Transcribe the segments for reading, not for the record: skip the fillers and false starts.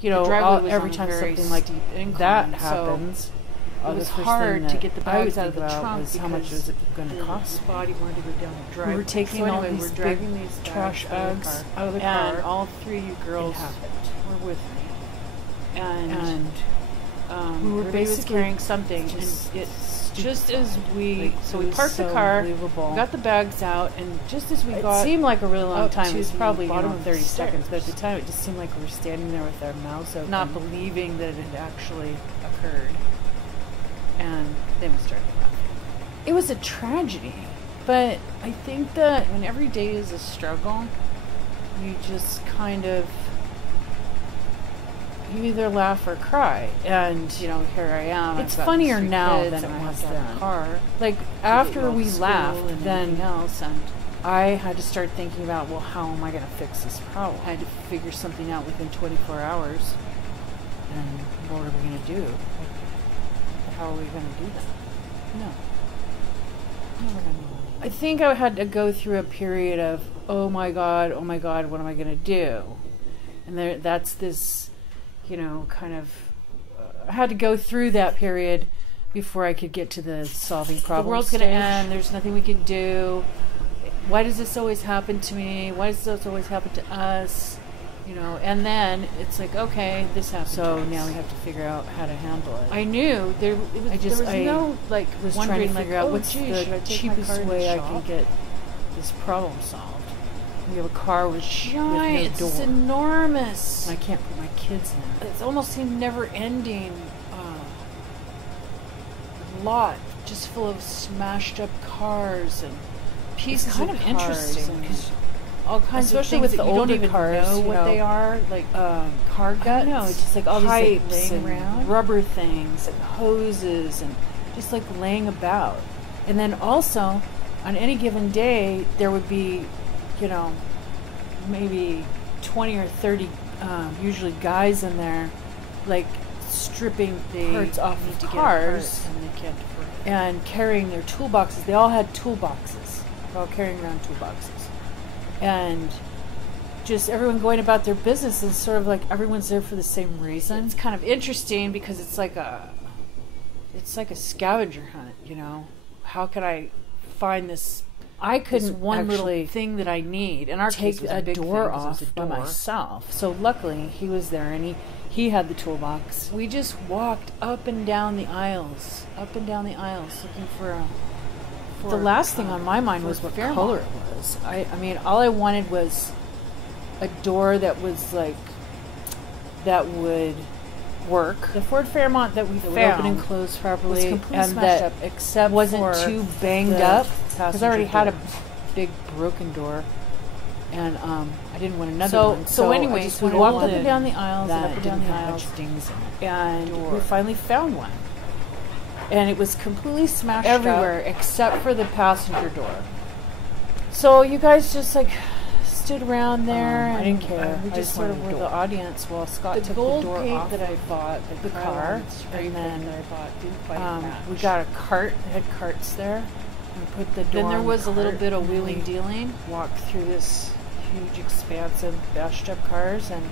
you know, every time something like that happens, it was hard to get the bags out of the trunk because how much was it going to cost? Body wanted to go down the driveway. We were taking all these big trash bags out of the car, and all three of you girls were with me, and we were basically carrying something, and it's just as we we parked the car, we got the bags out, and just as we got, it seemed like a really long time. It was probably bottom of 30 seconds, but at the time it just seemed like we were standing there with our mouths open, not believing that it had actually occurred. And then we started laughing. It was a tragedy, but I think that when every day is a struggle, you just kind of, you either laugh or cry. And you know, here I am. It's funnier now than it was then. Like after we laughed, then else, and I had to start thinking about, well, how am I going to fix this problem? I had to figure something out within 24 hours. And what are we going to do? How are we going to do that? No. I think I had to go through a period of, oh my God, what am I going to do? And that's this, you know, kind of, I had to go through that period before I could get to the solving problems. The world's going to end. There's nothing we can do. Why does this always happen to me? Why does this always happen to us? You know, and then it's like, okay, this happened. So now we have to figure out how to handle it. I knew there was no like was wondering trying to figure out what's the cheapest way I can get this problem solved. We have a car with giant, with no door. It's enormous. And I can't put my kids in it. It's almost a never-ending lot, just full of smashed up cars and pieces. It's kind of interesting because all kinds especially of things with the that older you don't even cars, know what they are, like car guts. No, it's just like all these pipes laying and around, rubber things and hoses and just like laying about. And then also, on any given day, there would be, you know, maybe 20 or 30, usually guys in there, like stripping parts off of cars and they can't afford it. And carrying their toolboxes. They all had toolboxes. They're all carrying around toolboxes. And just everyone going about their business is sort of like everyone's there for the same reason. It's kind of interesting because it's like a scavenger hunt, you know. How could I find this? I couldn't one little thing that I need. And our take a door off by myself. So luckily he was there and he had the toolbox. We just walked up and down the aisles, looking for the last thing on my mind was what color it was. I mean, all I wanted was a door that was like, that would work. The Ford Fairmont that we found would open and close properly, was and that up, except wasn't too banged up. Because I already had a big broken door, and I didn't want another one. So anyways, we walked up and down the aisles and up and down the aisles, and we finally found one. And it was completely smashed everywhere up, except for the passenger door. So you guys just like stood around there. I didn't care. We just sort of were the audience while Scott took the door off that I bought the car, and then we got a cart. They had carts there, and put the door. Then there was a little bit of wheeling dealing. Walked through this huge expanse of bashed up cars and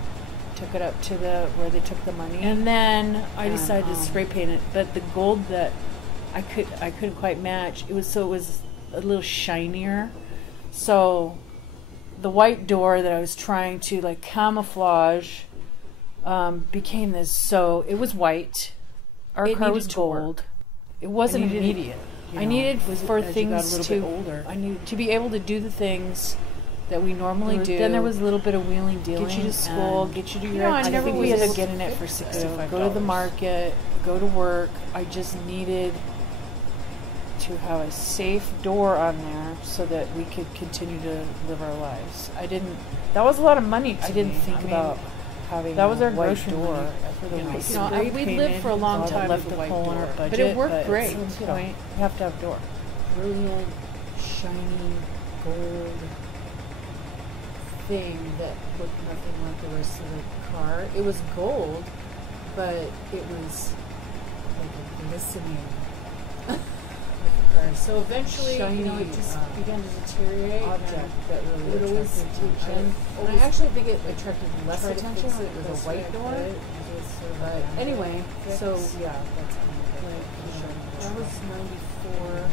took it up to where they took the money. And then I decided to spray paint it, but the gold that I couldn't quite match. It was a little shinier. So the white door that I was trying to like camouflage became this. So it was white. Our car was gold. It wasn't immediate. I needed for things to. I needed to be able to do the things that we normally do. Then there was a little bit of wheeling dealing. Get you to school, get you to your I think we ended up getting it for $65. Go to the market, go to work. I just needed to have a safe door on there so that we could continue to live our lives. That was a lot of money to me. I didn't think about having that was our white grocery door for the week. You know, we lived for a long time left with the a white hole door, in our budget, but it worked great. At some point, you have to have a door. Really old, shiny gold thing that looked nothing like the rest of the car. It was gold, but it was like a glistening So eventually, shiny, it just began to deteriorate. Object that really it would always attention. And I actually think it attracted less attention when it was a white door. But anyway, so yeah, that's that was 94.